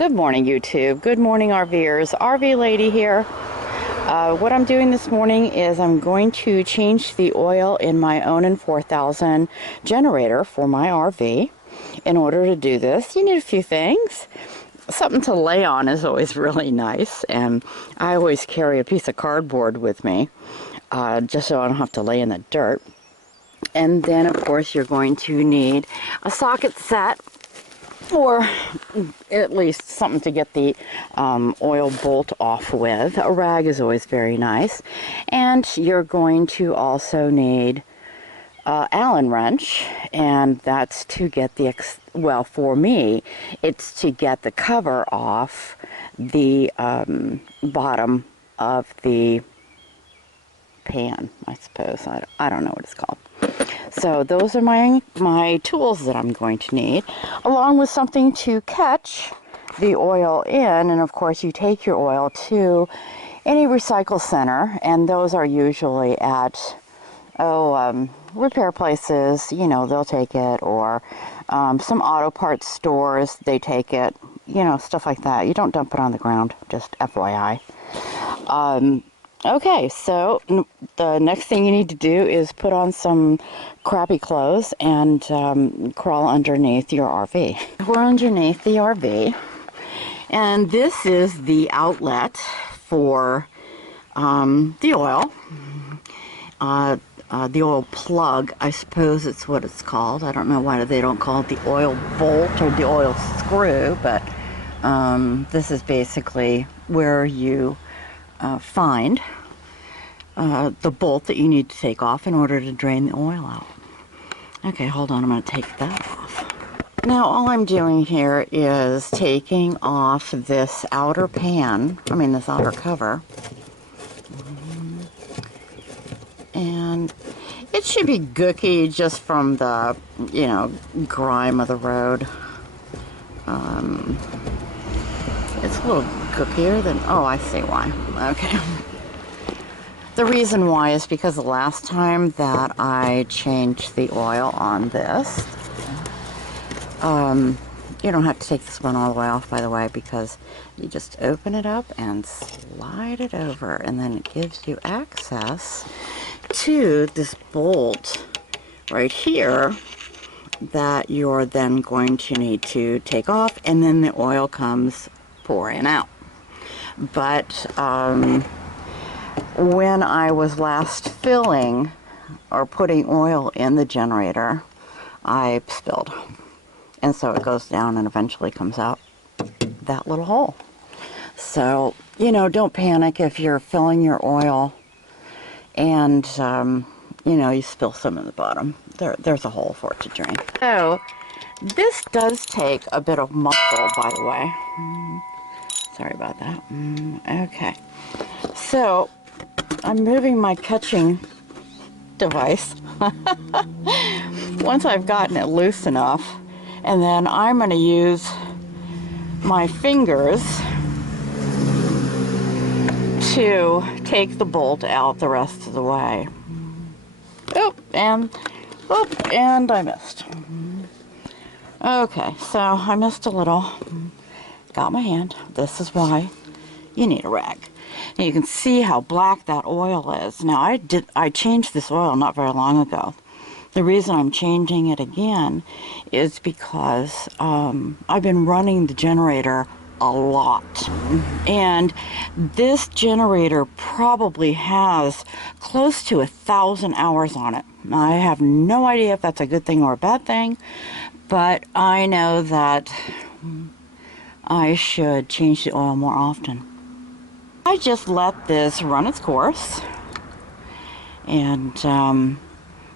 Good morning, YouTube. Good morning, RVers. RV Lady here. What I'm doing this morning is I'm going to change the oil in my Onan 4000 generator for my RV. In order to do this, you need a few things. Something to lay on is always really nice, and I always carry a piece of cardboard with me, just so I don't have to lay in the dirt. And then, of course, you're going to need a socket set, or at least something to get the oil bolt off with. A rag is always very nice. And you're going to also need Allen wrench, and that's to get the, well, for me, it's to get the cover off the bottom of the pan, I suppose. I don't know what it's called. So those are my tools that I'm going to need, along with something to catch the oil in. And of course, you take your oil to any recycle center, and those are usually at repair places. You know, they'll take it, or some auto parts stores, they take it, you know, stuff like that. You don't dump it on the ground, just FYI. Okay, so the next thing you need to do is put on some crappy clothes and crawl underneath your RV. We're underneath the RV, and this is the outlet for the oil. The oil plug, I suppose it's what it's called. I don't know why they don't call it the oil bolt or the oil screw, but this is basically where you find the bolt that you need to take off in order to drain the oil out. Okay, hold on, I'm going to take that off. Now all I'm doing here is taking off this outer pan, this outer cover. And it should be gooky just from the, grime of the road. It's a little gookier than, oh, I see why. Okay. The reason why is because the last time that I changed the oil on this, you don't have to take this one all the way off, by the way, because you just open it up and slide it over, and then it gives you access to this bolt right here that you're then going to need to take off, and then the oil comes pouring out. But when I was last filling or putting oil in the generator, I spilled, and so it goes down and eventually comes out that little hole. So, don't panic if you're filling your oil and you spill some in the bottom. There's a hole for it to drain. So this does take a bit of muscle, by the way. Sorry about that. Okay, so I'm moving my catching device once I've gotten it loose enough, and then I'm going to use my fingers to take the bolt out the rest of the way. And I missed. Okay, so I missed a little. Got my hand. This is why you need a rag. And you can see how black that oil is. Now, I changed this oil not very long ago. The reason I'm changing it again is because I've been running the generator a lot, and this generator probably has close to 1,000 hours on it. I have no idea if that's a good thing or a bad thing, but I know that I should change the oil more often. I just let this run its course, and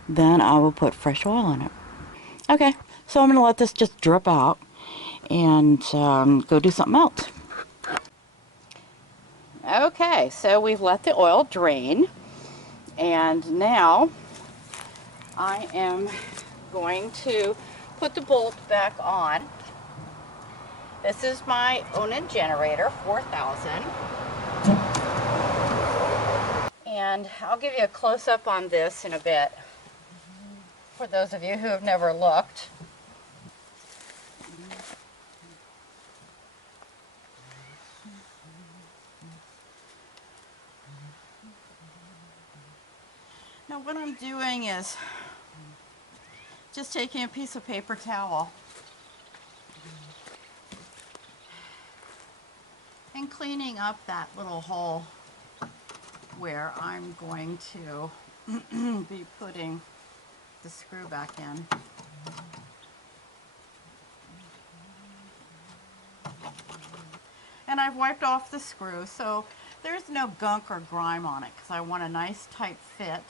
then I will put fresh oil in it. Okay, so I'm going to let this just drip out and go do something else. Okay, so we've let the oil drain, and now I am going to put the bolt back on. This is my Onan generator 4000, and I'll give you a close-up on this in a bit for those of you who have never looked. So what I'm doing is just taking a piece of paper towel and cleaning up that little hole where I'm going to be putting the screw back in. And I've wiped off the screw, so there's no gunk or grime on it because I want a nice tight fit.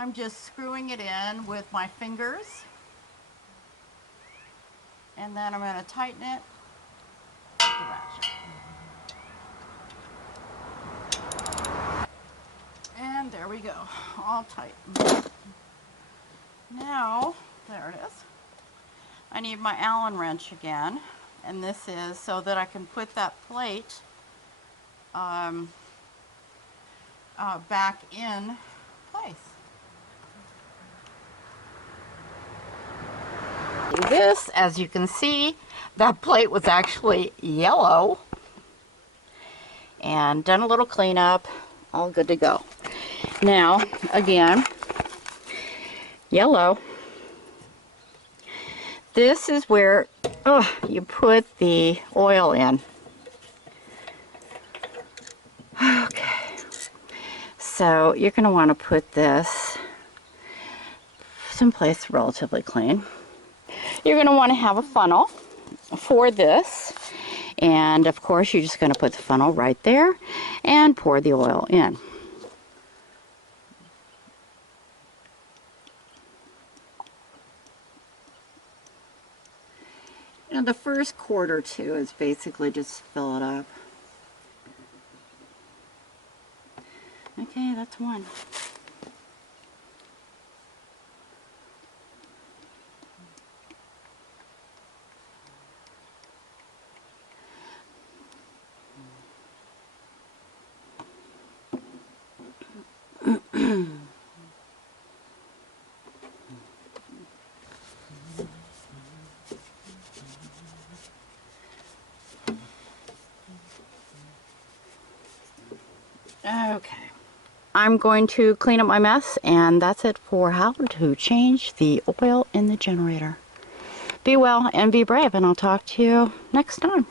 I'm just screwing it in with my fingers, and then I'm going to tighten it with the ratchet. And there we go, all tight. Now, there it is. I need my Allen wrench again, and this is so that I can put that plate back in place. This, as you can see, that plate was actually yellow, and done a little cleanup, all good to go. Now, again, yellow. This is where you put the oil in. Okay, so you're going to want to put this someplace relatively clean. You're going to want to have a funnel for this, and of course you're just going to put the funnel right there and pour the oil in. And the first quart or two is basically just fill it up. Okay, that's one. Okay, I'm going to clean up my mess, and that's it for how to change the oil in the generator. Be well and be brave, and I'll talk to you next time.